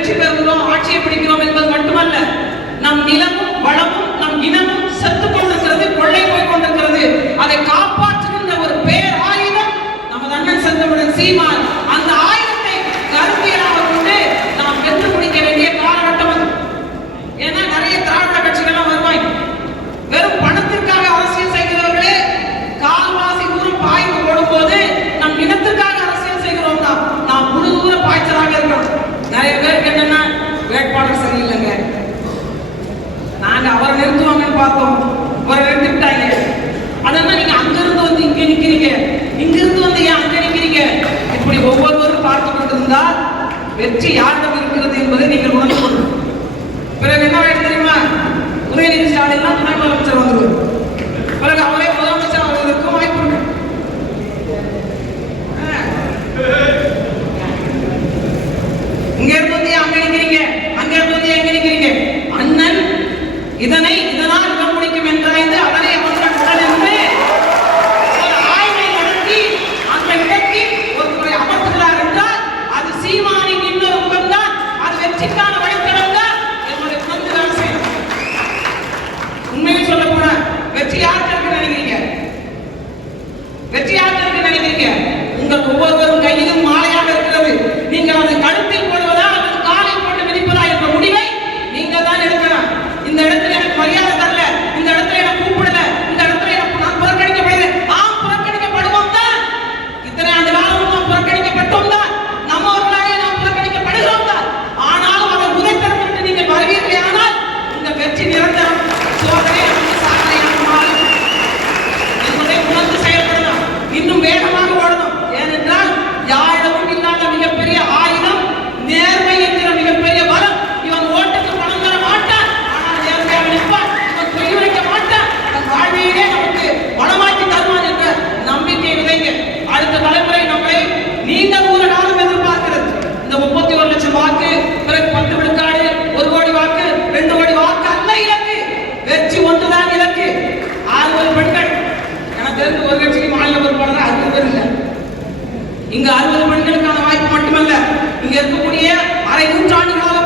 வெற்றி பெறுகிறோம், ஆட்சியை பிடிக்கிறோம் என்பது மட்டுமல்ல, நம் நிலமும் வளமும் நம் இனமும் செத்துக் கொண்டிருக்கிறது, கொள்ளை போய் கொண்டிருக்கிறது. அதை காப்பாற்றுகின்ற ஒரு பேர் ஆயுதம் நமது அண்ணன் செந்தமிழன் சீமான். அந்த ஆயுதத்தை கருத்தியலாக கொண்டு நாம் வென்று முடிக்க வேண்டிய காலகட்டம் அது. ஏன்னா நிறைய திராவிட கட்சிகள்லாம் வருவாங்க, வெறும் பணத்திற்காக அரசியல் செய்கிறவர்களே கால்வாசி தூரம் பாய்ந்து போடும் போது நம் இனத்திற்காக அரசியல் செய்கிறோம் தான் நாம் முழு தூர பாய்ச்சலாக இருக்கிறோம். நிறைய பேருக்கு என்னன்னா வேட்பாளர் சரியில்லைங்க, நாங்க அவரை நிறுத்துவாங்கன்னு பார்த்தோம், அவரை நிறுத்திவிட்டாங்க. அதெல்லாம் நீங்க அங்கிருந்து வந்து இங்க நிக்கிறீங்க, இங்கிருந்து வந்து ஏன் அங்க நிக்கிறீங்க? இப்படி ஒவ்வொருவரும் பார்த்து கொண்டிருந்தால் வெற்றி யாரிடம் இருக்கிறது என்பதை நீங்கள் உணர்ந்து கொள்ளணும். பிறகு என்ன ஆயிடும் தெரியுமா? உதயநிதி ஸ்டாலின் தான் துணை முதலமைச்சர் வந்துருவார், பிறகு அவரே முதலமைச்சர் ஆவதற்கும் வாய்ப்பு இருக்கு. இங்க இருந்து வந்து அங்க நிக்கிறீங்க, அங்க இருந்து வந்து எங்க நிக்கிறீங்க? அண்ணன் இதனால் இடம் முடிக்கும் என்றாய்ந்து அதனை அவர்கள் உடனிருந்து ஒரு ஆய்வை நடத்தி அந்த இடத்தில் ஒருவரை அமர்த்துகிறார் என்றால் அது சீமானின் இன்னொரு முகம்தான், அது வெற்றிக்கான வழித்தடம் தான் என்பதை உணர்ந்து வேலை செய்யணும். உண்மையை சொல்ல போனா வெற்றி யாருக்கு நினைக்கிறீங்க? வெற்றி யாருக்கு நினைக்கிறீங்க? உங்கள் ஒவ்வொருவரும் கையிலும் மாலையாக இருக்கிறது. நீங்கள் அதை கழுத்தில் போடுவதா அல்லது காலில் போட்டு மிதிப்பதா என்ற முடிவை நீங்கள் தான் எடுக்கலாம். இந்த இடத்துல எனக்கு மரியாதை தரல, இந்த இடத்துல எனக்கு கூப்பிடல, இந்த இடத்துல எனக்கு நான் புறக்கணிக்கப்படுகிறேன். புறக்கணிக்கப்படுவோம் தான். இத்தனை ஆண்டு காலம் நாம் புறக்கணிக்கப்பட்டோம் தான், நம்மவர்களாலே நாம் புறக்கணிக்கப்படுகிறோம் தான். ஆனாலும் அதை உதைத்தரம் என்று நீங்கள் வருவீர்களே, ஆனால் இந்த வெற்றி நிரந்தரம், சோதனை சாதனையாக மாறும் என்பதை உணர்ந்து செயல்படலாம். இன்னும் வேகமாக ஓடணும். ஏனென்றால் யாரிடமும் இல்லாத மிகப்பெரிய ஆயுதம் நேர்மை என்கிற மிகப்பெரிய பலம். இவன் ஓட்டுக்கு பணம் தர மாட்டான், ஆனால் நேர்மையாக நிற்பான். இவன் பொய் வைக்க மாட்டான், தன் வாழ்வையிலே நமக்கு பணமாக்கி தருவான் என்ற நம்பிக்கை விதைங்க. அடுத்த தலைமுறை நம்மை நீண்ட தூர காலம் எதிர்பார்க்கிறது. இந்த 31 லட்சம் வாக்கு, பிறகு 10 விழுக்காடு, 1 கோடி வாக்கு, 2 கோடி வாக்கு அல்ல இலக்கு. வெற்றி ஒன்றுதான் இலக்கு. 60 பெண்கள் எனக்கு தெரிந்து ஒரு கட்சிக்கு மாநில பொறுப்பாளர் 60 பேர் இல்லை. இங்க 60 பெண்களுக்கான வாய்ப்பு மட்டுமல்ல, இங்க இருக்கக்கூடிய அரை நூற்றாண்டு கால